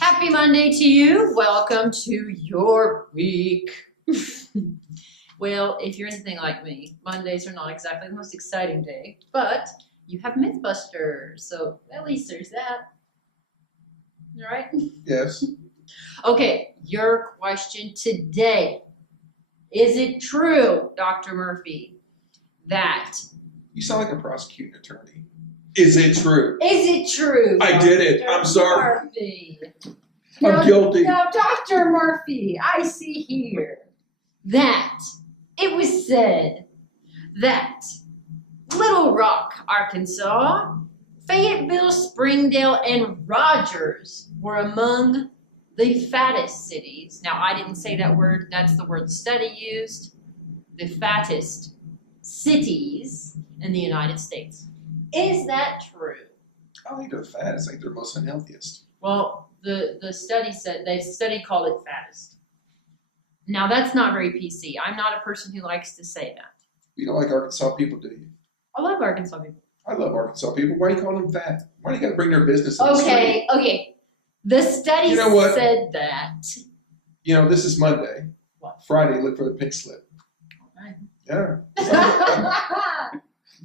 Happy Monday to you. Welcome to your week. Well, if you're anything like me, Mondays are not exactly the most exciting day, but you have Mythbuster, so at least there's that. All right? Yes. Okay, your question today. Is it true, Dr. Murphy, that... You sound like a prosecuting attorney. Is it true? Is it true? I did it. I'm sorry. Murphy. I'm guilty. Now, Dr. Murphy, I see here that it was said that Little Rock, Arkansas, Fayetteville, Springdale, and Rogers were among the fattest cities. Now, I didn't say that word. That's the word the study used. The fattest cities in the United States. Is that true? I don't think they're fattest. I think they're most unhealthiest. Well, the study said, the study called it fattest. Now, that's not very PC. I'm not a person who likes to say that. You don't like Arkansas people, do you? I love Arkansas people. I love Arkansas people. Why do you call them fat? Why do you got to bring their business in the street? Okay. The study You know what? said that. You know, this is Monday. What? Friday, look for the pink slip. Right. Yeah.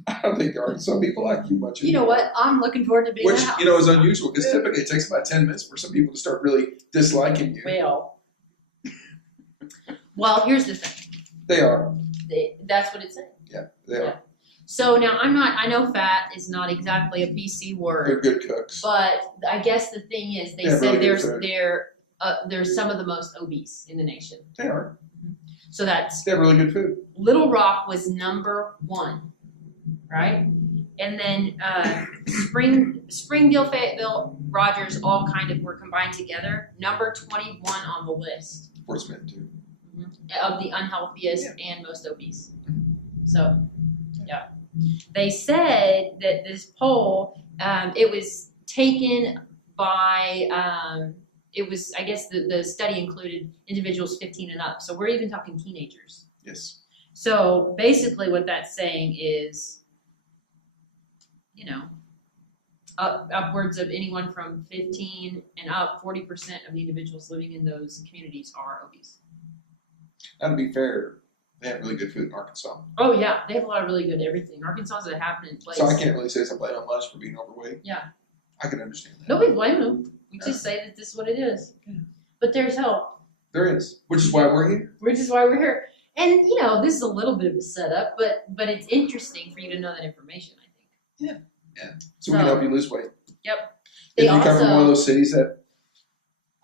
I don't think Arkansas people like you much. You know what? I'm looking forward to being Which, in the house. you know, is unusual because typically it takes about 10 minutes for some people to start really disliking you. Well, here's the thing. They are. That's what it said. Yeah, they are. So now I know fat is not exactly a PC word. They're good cooks. But I guess the thing is, they said really there's some of the most obese in the nation. They are. So that's... They have really good food. Little Rock was number 1, right? And then Springdale, Fayetteville, Rogers all kind of were combined together. Number 21 on the list. Fort Smith, too. Of the unhealthiest and most obese. So, yeah. They said that this poll, it was taken by, I guess the study included individuals 15 and up. So we're even talking teenagers. Yes. So basically what that's saying is, you know, upwards of anyone from 15 and up, 40% of the individuals living in those communities are obese. Now, to be fair, they have really good food in Arkansas. Oh, yeah. They have a lot of really good everything. Arkansas is a happening place. So I can't really say something on much for being overweight. Yeah. I can understand that. Nobody blames them. We just say that this is what it is. Yeah. But there's help. There is, which is why we're here. Which is why we're here. And, you know, this is a little bit of a setup, but it's interesting for you to know that information, I think. Yeah. Yeah. So we can help you lose weight. Yep. If you come from one of those cities that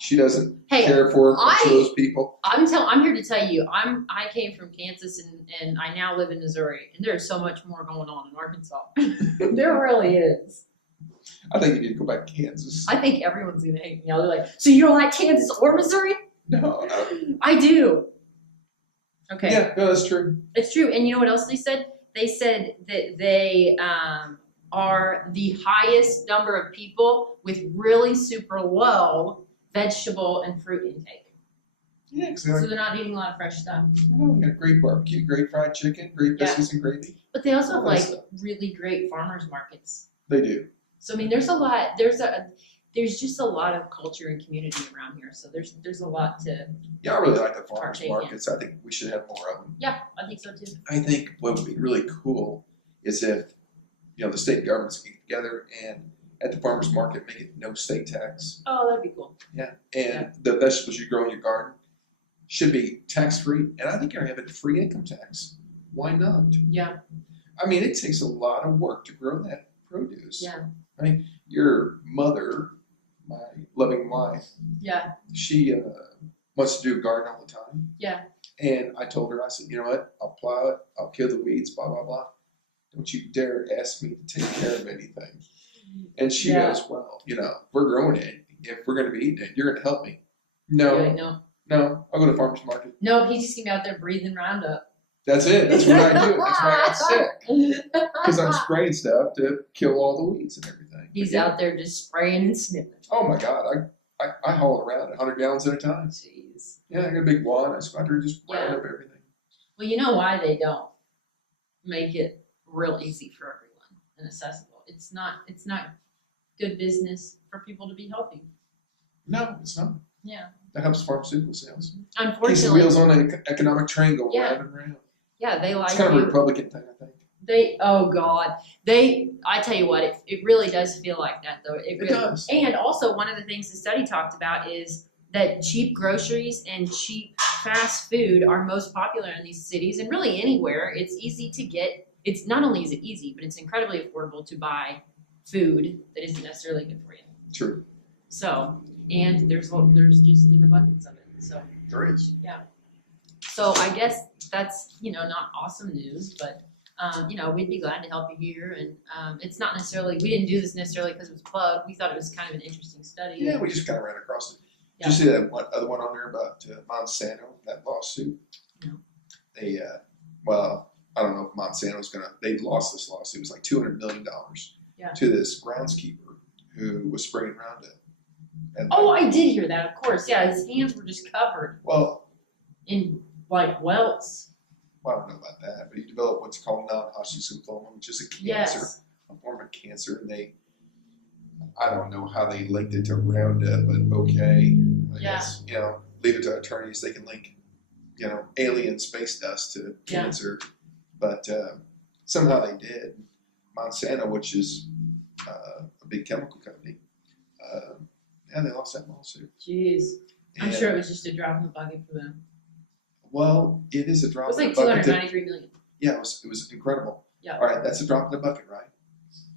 she doesn't care for much of those people. I'm here to tell you, I came from Kansas and I now live in Missouri, and there's so much more going on in Arkansas. There really is. I think you need to go back to Kansas. I think everyone's gonna hate me. They're like, so you don't like Kansas or Missouri? No. I do. Okay. Yeah, no, that's true. It's true. And you know what else they said? They said that they are the highest number of people with really super low vegetable and fruit intake. Yeah, so they're not eating a lot of fresh stuff. Oh, you got great barbecue, great fried chicken, great biscuits and gravy. But they also have like really great farmers markets. They do. So I mean, there's a lot. There's just a lot of culture and community around here. So there's a lot to. Yeah, I really like the farmers markets. I think we should have more of them. Yeah, I think so too. I think what would be really cool is if, you know, the state governments get together and at the farmers market make it no state tax. Oh, that'd be cool. Yeah, and the vegetables you grow in your garden should be tax free, and I think you're having free income tax. Why not? Yeah. I mean, it takes a lot of work to grow that produce. Yeah. I mean, your mother, my loving wife. Yeah. She wants to do a garden all the time. Yeah. And I told her, I said, you know what? I'll plow it. I'll kill the weeds. Blah blah blah. Don't you dare ask me to take care of anything. And she goes, well, you know, we're growing it. If we're going to be eating it, you're going to help me. No. No, I'll go to the farmer's market. No, he's just going to be out there breathing Roundup. That's it. That's what I do. That's why I got sick. Because I'm spraying stuff to kill all the weeds and everything. He's out there just spraying and sniffing. Oh my God. I haul around 100 gallons at a time. Jeez. Yeah, I got a big wad. I just go out there and just round up everything. Well, you know why they don't make it real easy for everyone and accessible. It's not good business for people to be healthy. No, it's not. Yeah. That helps pharmaceutical sales. Keeps the Unfortunately. wheels on an economic train going Yeah. round and round. Yeah, they like It's kind of a you. Republican thing, I think. Oh God. I tell you what, it really does feel like that though. It really does. And also one of the things the study talked about is that cheap groceries and cheap fast food are most popular in these cities and really anywhere. It's easy to get. It's not only is it easy, but it's incredibly affordable to buy food that isn't necessarily good for you. True. So, and there's just an abundance of it. So There is. yeah. So I guess that's not awesome news, but we'd be glad to help you here. And it's not necessarily we didn't do this necessarily because it was plugged. We thought it was kind of an interesting study. Yeah, we just kind of ran across it. Yeah. Did you see that other one on there about Monsanto, that lawsuit? No. They, well, I don't know if Monsanto's they lost this lawsuit. It was like $200 million to this groundskeeper who was spraying Roundup. And I did hear that, of course. Yeah, his hands were just covered well, in like welts. well, I don't know about that, but he developed what's called non-Hodgkin's lymphoma, which is a cancer, Yes. a form of cancer. And I don't know how they linked it to Roundup, but okay. I guess, leave it to attorneys. They can link, alien space dust to cancer. But somehow they did. Monsanto, which is a big chemical company, they lost that lawsuit. Jeez. I'm And, sure it was just a drop in the bucket for them. Well, it is a It drop was in like the bucket. $293 million. Yeah, it was incredible. Yeah. All right, that's a drop in the bucket, right?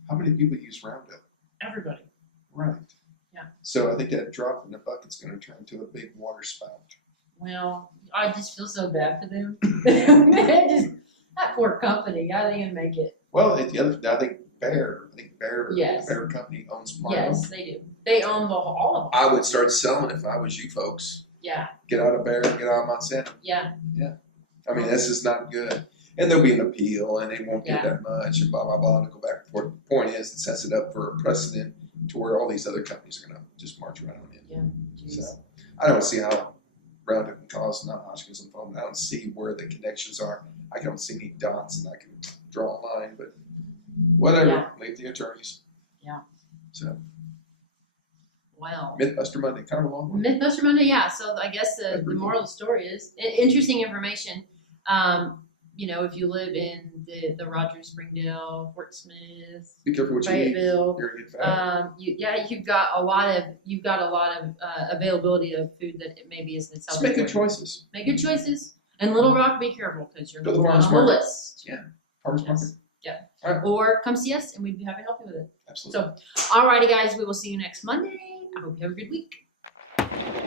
How many people use Roundup? Everybody. Right. Yeah. So I think that drop in the bucket's going to turn into a big water spout. Well, I just feel so bad for them. That poor company. How are they gonna make it? Well, I think Bayer, Yes. Bayer Company owns part of Yes, them. they do. They own all of them. I would start selling if I was you folks. Yeah. Get out of Bayer, get out of Monsanto. Yeah. I mean, this is not good. And there'll be an appeal, and they won't get Yeah. that much, and blah, blah, blah, and go back and forth. The point is, it sets it up for a precedent to where all these other companies are going to just march around in. Yeah. Jeez. So, I don't see how Roundup can cause non-Hodgkin's lymphoma. I don't see where the connections are. I don't see any dots, and I can draw a line, but whatever. Yeah. Leave the attorneys. Yeah. So, Well. Mythbuster Monday, kind of a long one. Mythbuster Monday, yeah. So I guess the moral of the story is interesting information. If you live in the Rogers, Springdale, Fort Smith, Be careful what you eat. Fayetteville, You're gonna get fat. you've got a lot of availability of food that it maybe isn't Just make good choices. Make good choices. And Little Rock, be careful because you're Go to the number one farmer's on the market. list. Yeah. Farmer's Yes. market. Yeah. All right. Or come see us and we'd be happy to help you with it. Absolutely. So, alrighty guys, we will see you next Monday. I hope you have a good week.